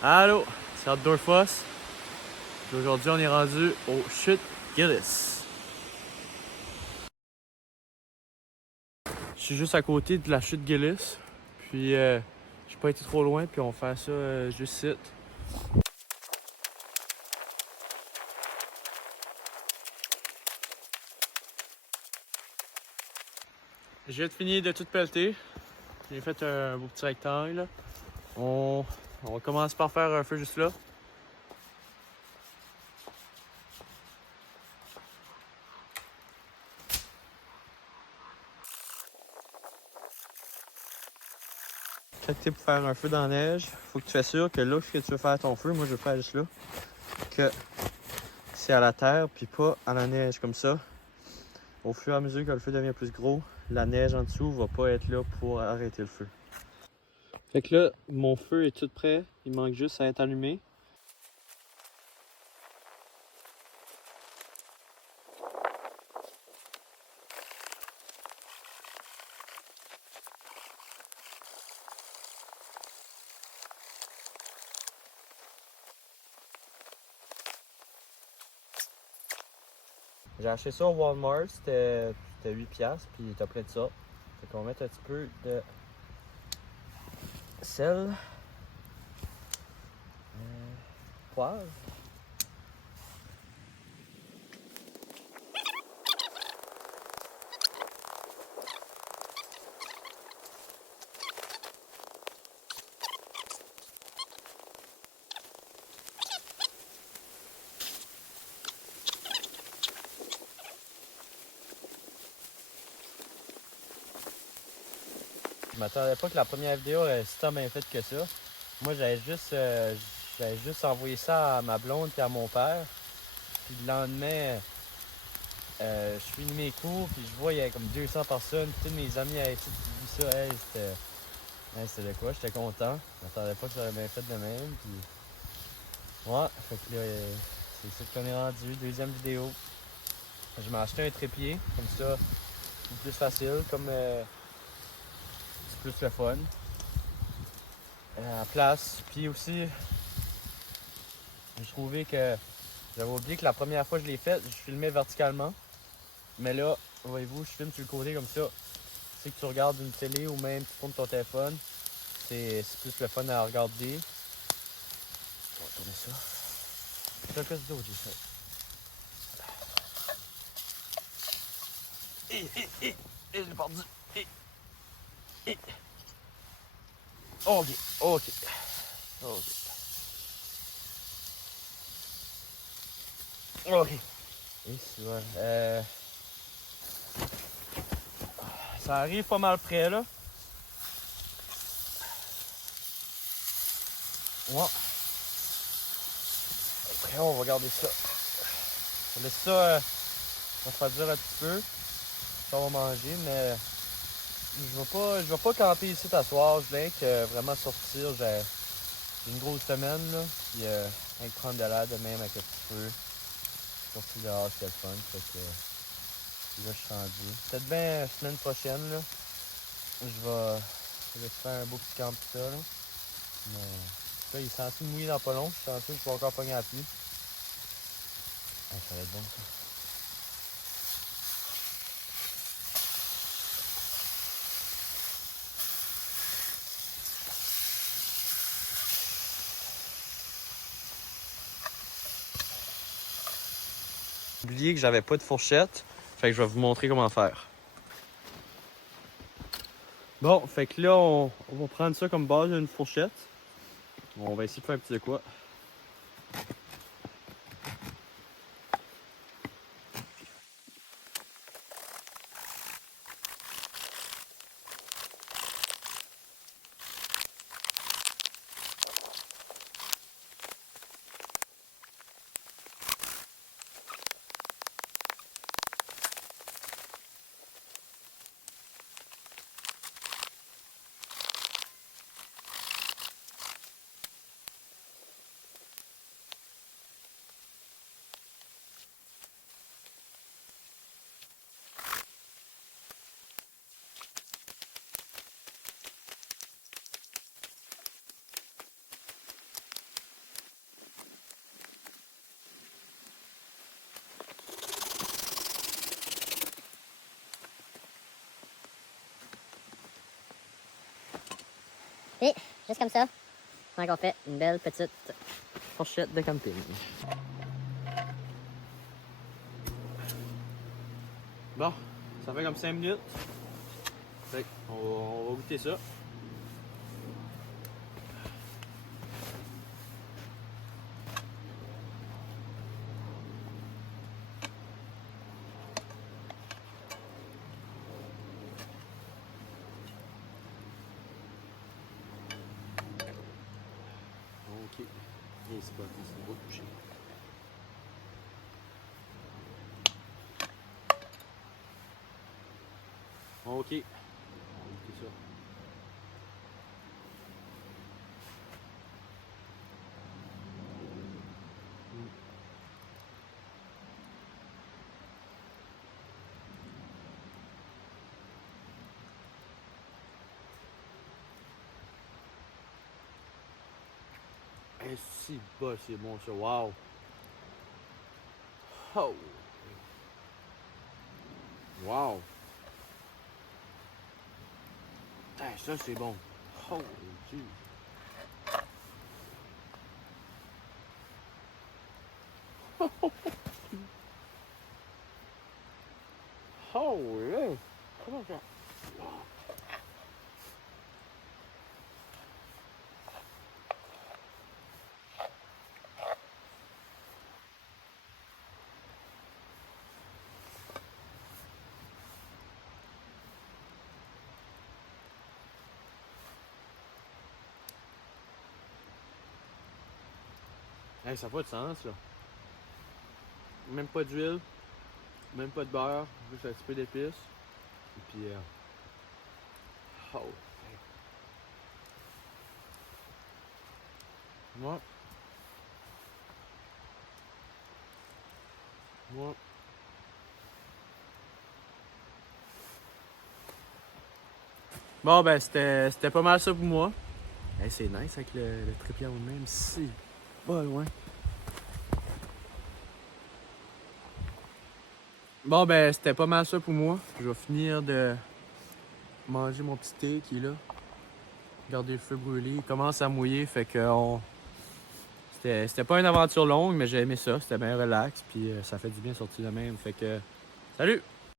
Allô, c'est Outdoor Foss. Aujourd'hui, on est rendu aux chutes Gillis. Je suis juste à côté de la chute Gillis. Puis, j'ai pas été trop loin, puis on va faire ça juste ici. Je viens de finir de tout pelleter. J'ai fait un beau petit rectangle. On commence par faire un feu juste là. Quand tu es pour faire un feu dans la neige, faut que tu fasses sûr que là que tu veux faire ton feu, moi je veux faire juste là, que c'est à la terre puis pas à la neige comme ça. Au fur et à mesure que le feu devient plus gros, la neige en dessous va pas être là pour arrêter le feu. Fait que là, mon feu est tout prêt, il manque juste à être allumé. J'ai acheté ça au Walmart, c'était 8$, puis t'as plein de ça. Fait qu'on va mettre un petit peu de sel, poivre. Je m'attendais pas que la première vidéo ait si tant bien faite que ça. Moi, j'avais juste envoyé ça à ma blonde et à mon père. Puis le lendemain, je finis mes cours, puis je vois il y avait comme 200 personnes. Puis tous mes amis avaient tout vu ça. Hey, c'était de quoi? J'étais content. Je m'attendais pas que ça avait bien fait de même. Puis ouais, fait que là, c'est ça qu'on est rendu. Deuxième vidéo. Je m'ai acheté un trépied, comme ça, c'est plus facile, c'est plus le fun. À place. Puis aussi, j'ai trouvé que j'avais oublié que la première fois que je l'ai fait, je filmais verticalement. Mais là, voyez-vous, je filme sur le côté comme ça. Si tu regardes une télé ou même tu tournes ton téléphone, c'est plus le fun à regarder. On va tourner ça. C'est un peu d'autre, j'ai fait. J'ai perdu. Ok, ok. Ok. Ok. Et c'est vrai. Ça arrive pas mal près là. Ouais. Après, on va garder ça. On laisse ça refroidir un petit peu. Ça on va manger, mais je vais pas camper ici ce soir. Je voulais vraiment sortir. J'ai une grosse semaine là. Puis avec prendre de l'air de même avec un petit peu. Sortir dehors, c'était le fun. Fait que là, je suis rendu. Peut-être bien la semaine prochaine là. Je vais faire un beau petit camp tout ça là. Mais là, il est censé mouiller dans pas long. Je suis censé que je vais encore pogner à pied. Ah, ça va être bon ça. J'ai oublié que j'avais pas de fourchette. Fait que je vais vous montrer comment faire. Bon, fait que là, on va prendre ça comme base d'une fourchette. On va essayer de faire un petit de quoi. Puis, juste comme ça, donc on fait une belle petite fourchette de camping. Bon, ça fait comme 5 minutes. Fait on va goûter ça. Ok. Et c'est pas couché. Ok. On va goûter ça. Eh si bas, c'est bon ça. Wow. Oh. Wow. Putain, ça c'est bon. Oh, Dieu. Oh, là. Comment ça? Hey, ça n'a pas de sens, là. Même pas d'huile, même pas de beurre, juste un petit peu d'épices. Et puis, oh. Ouais. Ouais. Bon, ben, c'était pas mal ça pour moi. Hey, c'est nice avec le trépied au même. C'est pas loin. Bon, ben, c'était pas mal ça pour moi. Je vais finir de manger mon petit thé qui est là. Regardez le feu brûler. Il commence à mouiller, fait que c'était pas une aventure longue, mais j'ai aimé ça. C'était bien relax, puis ça fait du bien sortir de même. Fait que, salut!